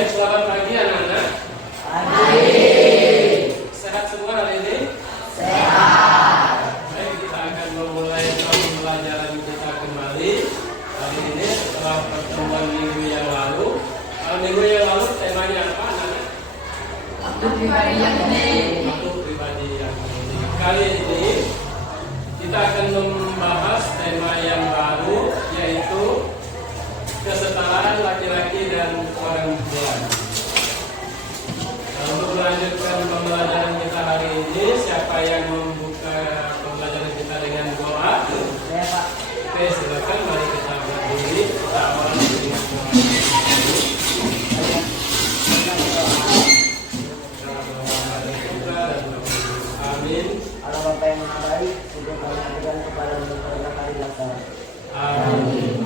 Baik, selamat pagi anak-anak. Pagi. Sehat semua hari ini? Sehat. Baik, kita akan memulai pembelajaran kita kembali hari ini setelah pertemuan minggu yang lalu. Minggu yang lalu temanya apa anak-anak? Waktu pribadi yang ini. Waktu pribadi yang ini. Kali ini kita akan membahas tema yang baru, yaitu kesetaraan laki-laki dan perempuan. Nah, untuk melanjutkan pembelajaran kita hari ini, siapa yang membuka pembelajaran kita dengan doa? Saya Pak. Oke, silakan. Mari kita berdiri. Kita awali dengan doa. Amin. Allah Bapa yang Maha Baik, sujud kami berikan kepada mereka kali dasar. Amin.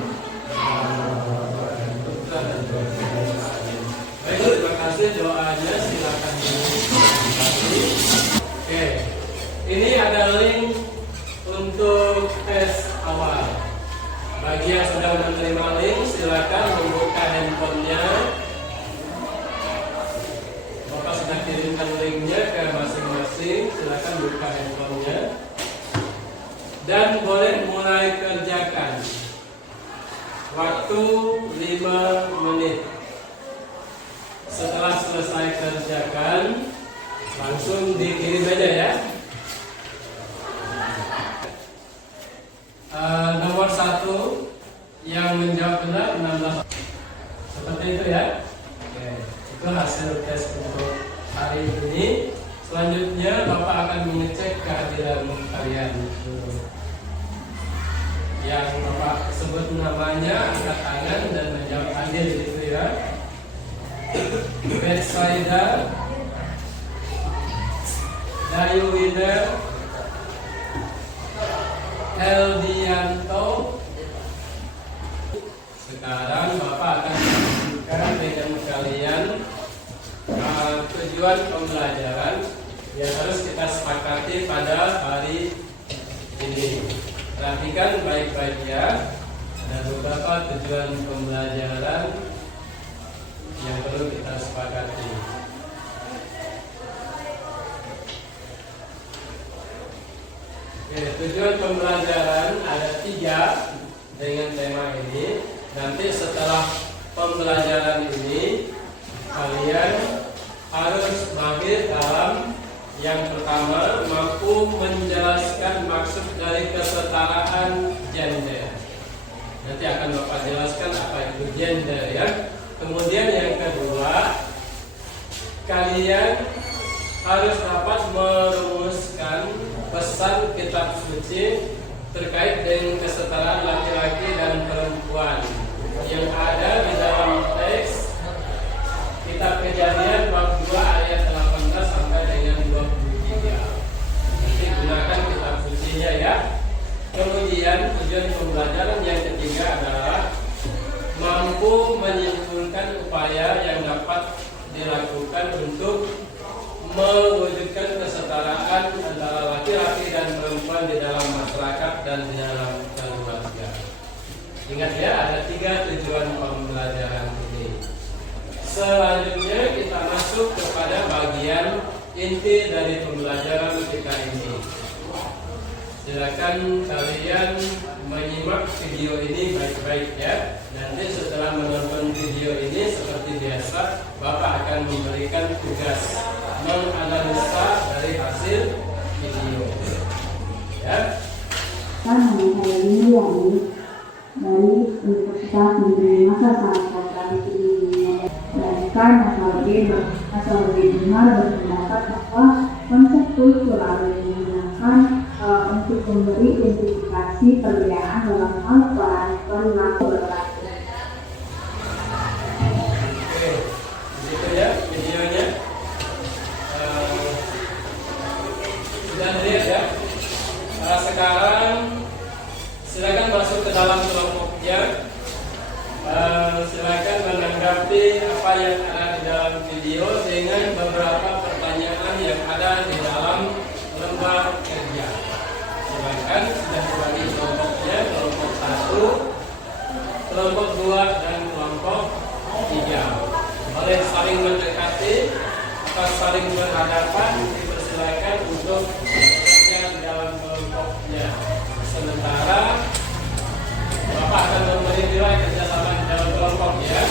Baik, terima kasih doanya. Silakan dinikmati. Oke, ini ada link untuk tes awal. Bagi yang sudah menerima link, silakan membuka handphonenya. Bapak sudah kirimkan linknya ke masing-masing. Silakan buka handphonenya dan boleh mulai kerjakan. Waktu 5 menit. Setelah selesai kerjakan, langsung dikirim aja ya. Nomor 1 yang menjawab benar 16. Seperti itu ya. Oke, itu hasil tes untuk hari ini. Selanjutnya Bapak akan mengecek kehadiran kalian. Yang Bapak sebut namanya, angkat tangan dan menjawab hadir gitu ya. Betsaida, Dayu Wida, Heldianto. Sekarang Bapak akan menunjukkan dengan kalian tujuan pembelajaran yang harus kita sepakati pada hari ini. Perhatikan baik-baik ya. Ada beberapa tujuan pembelajaran yang perlu kita sepakati. Oke, tujuan pembelajaran ada 3 dengan tema ini. Nanti setelah pembelajaran ini, kalian harus mahir dalam yang pertama, mampu menjelaskan maksud dari kesetaraan gender. Nanti akan Bapak jelaskan apa itu gender ya. Kemudian yang kedua, kalian harus dapat merumuskan pesan kitab suci terkait dengan kesetaraan laki-laki dan perempuan yang ada di dalam teks kitab Kejadian bab 2 ayat 18 sampai dengan 23. Nanti gunakan kitab sucinya ya. Kemudian tujuan pembelajaran yang ketiga adalah mampu menyimpulkan upaya yang dapat dilakukan untuk mewujudkan kesetaraan antara laki-laki dan perempuan di dalam masyarakat dan di dalam keluarga. Ingat ya, ada 3 tujuan pembelajaran ini. Selanjutnya kita masuk kepada bagian inti dari pembelajaran kita ini. Silakan kalian menyimak video ini baik-baik ya. Nanti setelah menonton video ini seperti biasa, Bapak akan memberikan tugas menganalisa dari hasil video. Ya. Nama saya Liliani dari Universitas Negeri Makassar kami ini, dan karena hal ini benar berpendapat bahwa konsep kultural yang digunakan untuk memberi identifikasi perbedaan dalam hal peran perilaku berlaku. Oke, begitu ya videonya. Sudah lihat ya. Sekarang silakan masuk ke dalam kelompoknya. Silakan menanggapi apa yang ada di dalam video dengan beberapa pertanyaan yang ada di dalam lembar kerja. Silakan sudah dibagi kelompoknya, kelompok 1, kelompok 2 dan kelompok 3. boleh saling mendekati atau saling berhadapan, dipersilakan untuk bekerja di dalam kelompoknya. Sementara Bapak akan memberi nilai kerjasama di dalam kelompok ya.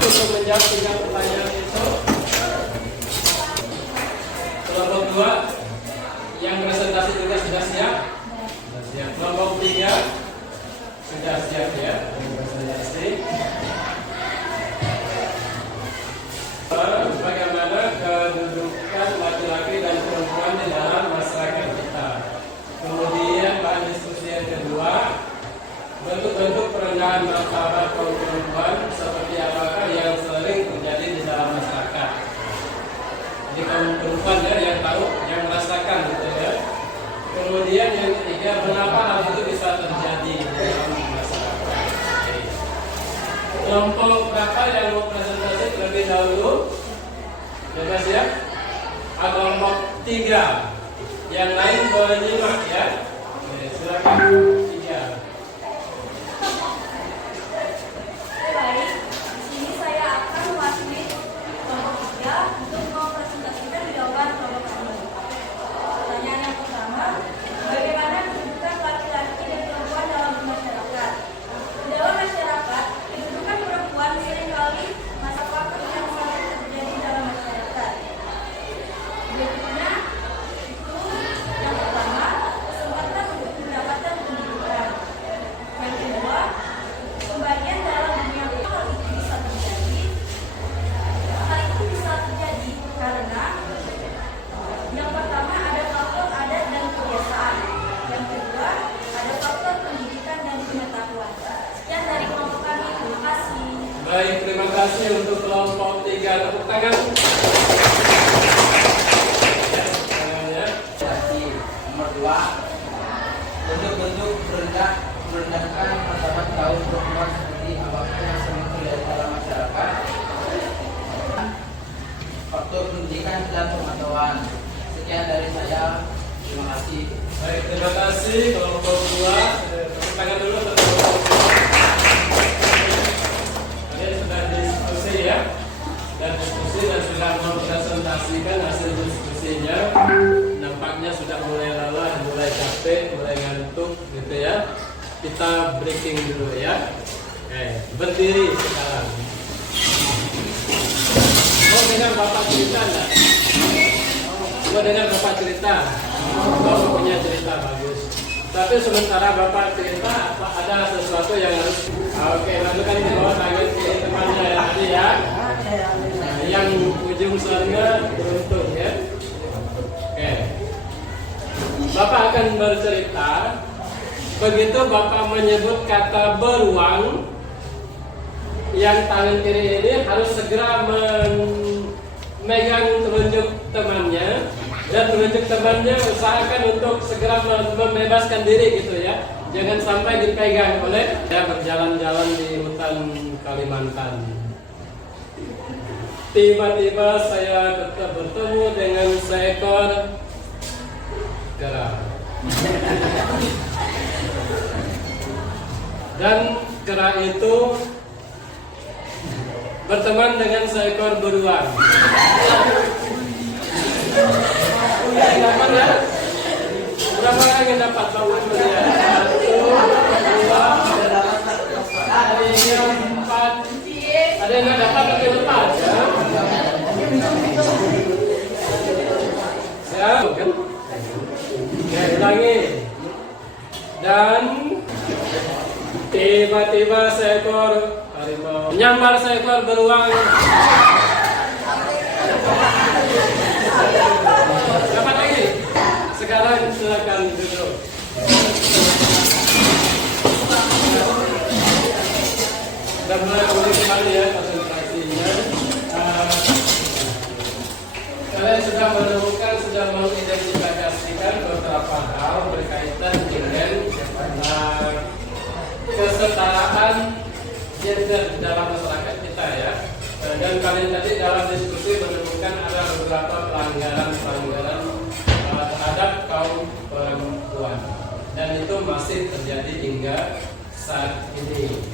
Untuk menjawab 3 pertanyaan itu, kelompok 2 yang presentasi juga sudah siap. Sudah siap. Kelompok 3 sudah siap ya presentasi. Bagaimana kedudukan laki-laki dan perempuan di dalam masyarakat kita. Kemudian bahan diskusi yang kedua, bentuk-bentuk perendahan martabat kaum perempuan seperti apakah yang sering terjadi di dalam masyarakat. Jadi kaum perempuan ya yang tahu, yang merasakan gitu ya. Kemudian yang ketiga, mengapa hal itu bisa terjadi di dalam masyarakat. Kelompok berapa yang mau presentasi terlebih dahulu? Bebas ya. Kelompok 3. Yang lain boleh nyimak ya. Oke, silakan 3. Baik, di sini saya akan mewakili kelompok 3 untuk mempresentasikan jawaban kelompok kami. Pertanyaan yang pertama, bagaimana kedudukan laki-laki dan perempuan dalam masyarakat? Dalam masyarakat, kedudukan perempuan seringkali masa faktor yang sering terjadi dalam masyarakat. Berikutnya, itu yang pertama, kesempatan untuk mendapatkan pendidikan. Yang kedua, pembagian dalam dunia hal itu bisa terjadi. Hal itu bisa terjadi karena yang pertama ada faktor adat dan kebiasaan. Yang kedua ada faktor pendidikan dan pengetahuan. Sekian dari kelompok kami. Terima kasih. Baik, terima kasih untuk kelompok 3. Tepuk tangan. Ya, tangannya. Nomor 2, bentuk-bentuk merendahkan martabat kaum perempuan seperti apakah yang sering terjadi dalam masyarakat. Faktor pendidikan dan pengetahuan. Sekian dari saya. Terima kasih. Baik, terima kasih kelompok 2. Tepuk tangan dulu untuk kelompok 2. Kalian sudah diskusi ya. Dan diskusi dan sudah mempresentasikan hasil diskusinya. Nampaknya sudah mulai lelah, mulai capek, mulai ngantuk gitu ya. Kita breaking dulu ya. Berdiri sekarang. Mau dengar Bapak cerita enggak? Mau dengar Bapak cerita? Bapak punya cerita bagus. Tapi sementara Bapak cerita, ada sesuatu yang harus. Oke, lalu kan di bawah tangan kiri temannya ya tadi ya. Nah, yang ujung sana beruntung ya. Oke. Bapak akan bercerita. Begitu Bapak menyebut kata beruang, yang tangan kiri ini harus segera memegang telunjuk temannya, dan telunjuk temannya usahakan untuk segera membebaskan diri gitu ya. Jangan sampai dipegang oleh ya, berjalan-jalan di hutan Kalimantan. Tiba-tiba saya bertemu dengan seekor kera. Dan kera itu berteman dengan seekor beruang. Ya? Berapa orang yang dapat bangun melihat? 1, 2, 3, 4. Ada yang nggak dapat tapi lepas ya? Siap kan? Ya, ulangi. Dan tiba-tiba seekor harimau menyambar seekor beruang. Dapat lagi. Sekarang silakan duduk. Sudah mulai pulih kembali ya konsentrasinya. Kalian sudah menemukan, sudah mengidentifikasikan beberapa hal berkaitan dengan kesetaraan gender dalam masyarakat kita ya. Dan kalian tadi dalam diskusi menemukan ada beberapa pelanggaran terhadap kaum perempuan, dan itu masih terjadi hingga saat ini.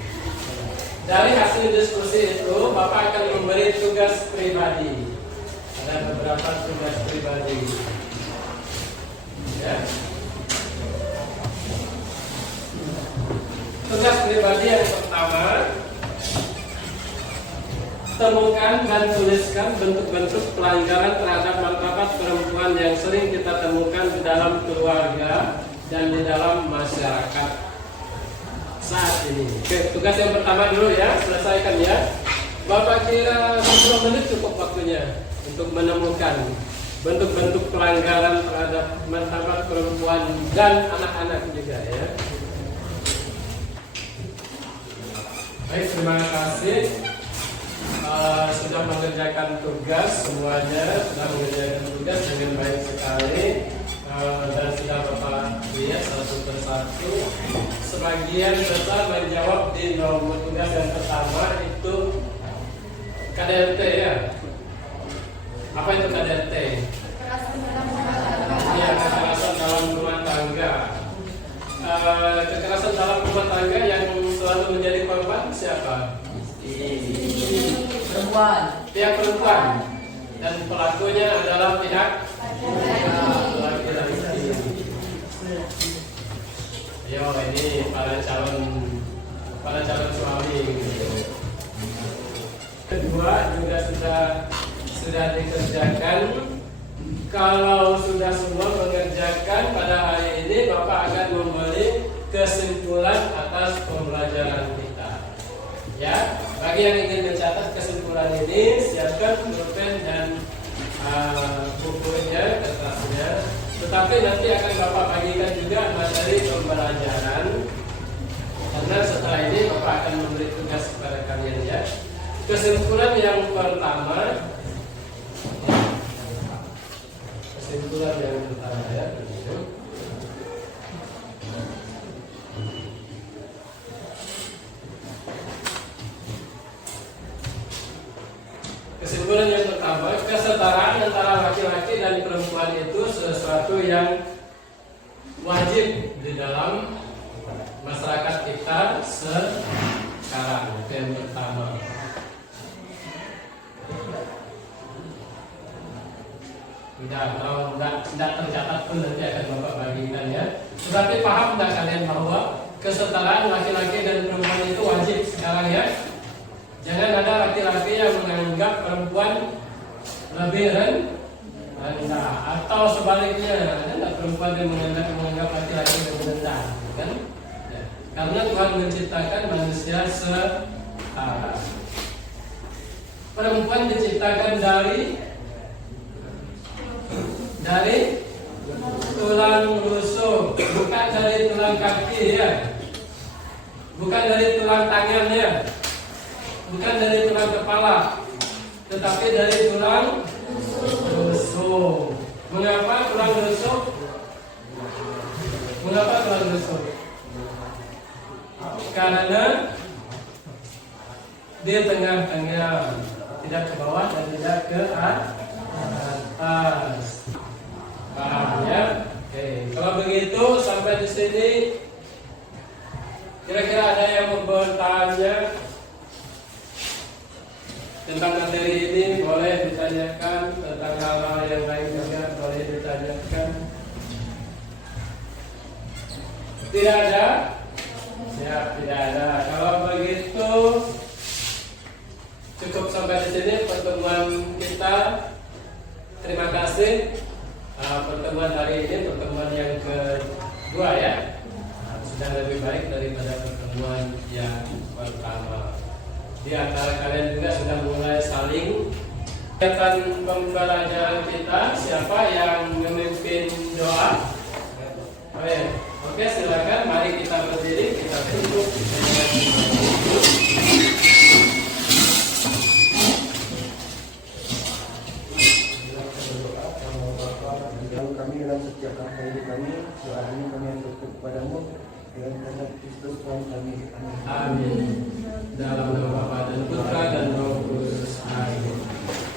Dari hasil diskusi itu, Bapak akan memberi tugas pribadi. Ada beberapa tugas pribadi. Ya. Tugas pribadi yang pertama, temukan dan tuliskan bentuk-bentuk pelanggaran terhadap martabat perempuan yang sering kita temukan di dalam keluarga dan di dalam masyarakat saat ini. Oke, tugas yang pertama dulu ya, selesaikan ya. Bapak kira 10 menit cukup waktunya untuk menemukan bentuk-bentuk pelanggaran terhadap martabat perempuan dan anak-anak juga ya. Baik, terima kasih. Sudah mengerjakan tugas semuanya, sudah mengerjakan tugas dengan baik sekali, dan sudah Bapak lihat satu persatu. Sebagian besar menjawab di nomor tugas yang pertama itu KDRT ya. Apa itu KDRT? Ya, kekerasan dalam rumah tangga. Kekerasan dalam rumah tangga yang selalu menjadi korban siapa? Perempuan. Pihak perempuan, dan pelakunya adalah pihak laki-laki. Yo, ini para calon suami. Kedua juga sudah dikerjakan. Kalau sudah semua mengerjakan pada hari ini, Bapak akan memberi kesimpulan atas pembelajaran kita. Ya, bagi yang ingin mencatat kesimpulan ini, siapkan pulpen dan bukunya, kertasnya. Tetapi nanti akan Bapak bagikan juga materi pembelajaran, karena setelah ini Bapak akan memberi tugas kepada kalian ya. Kesimpulan yang pertama, ya. Kesimpulan yang pertama, kesetaraan antara laki-laki dan perempuan itu sesuatu yang wajib di dalam masyarakat kita sekarang. Itu yang pertama. Tidak tercatat pun nanti akan Bapak bagikan ya. Tetapi paham tidak kalian bahwa kesetaraan laki-laki dan perempuan itu wajib sekarang ya? Jangan ada laki-laki yang menganggap perempuan lebih rendah, atau sebaliknya ada perempuan yang menganggap laki-laki lebih rendah, kan? Ya. Karena Tuhan menciptakan manusia setara. Perempuan diciptakan dari tulang rusuk, bukan dari tulang kaki ya, bukan dari tulang tangannya, bukan dari tulang kepala, tetapi dari tulang rusuk. Mengapa tulang rusuk? Mengapa tulang rusuk? Karena di tengah-tengah, tidak ke bawah dan tidak ke atas. Paham ya? Oke. Kalau begitu sampai di sini, kira-kira ada yang mau bertanya tentang materi ini? Boleh ditanyakan. Tentang hal-hal yang lain juga boleh ditanyakan. Tidak ada? Siap, tidak ada. Kalau begitu cukup sampai di sini pertemuan kita. Terima kasih. Pertemuan hari ini pertemuan yang kedua ya, sudah lebih baik daripada pertemuan yang pertama. Di antara kalian juga sudah mulai saling kegiatan pembelajaran kita. Siapa yang memimpin doa? Oke, silakan. Mari kita berdiri, kita tutup. Kami dalam setiap langkah hidup kami, doa ini kami aturkan kepadamu dengan karena Kristus Tuhan kami. Amin. Dalam nama Bapa dan Putra dan Roh Kudus. Amin.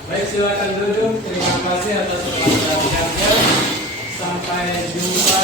Baik, silakan duduk. Terima kasih atas perhatiannya. Sampai jumpa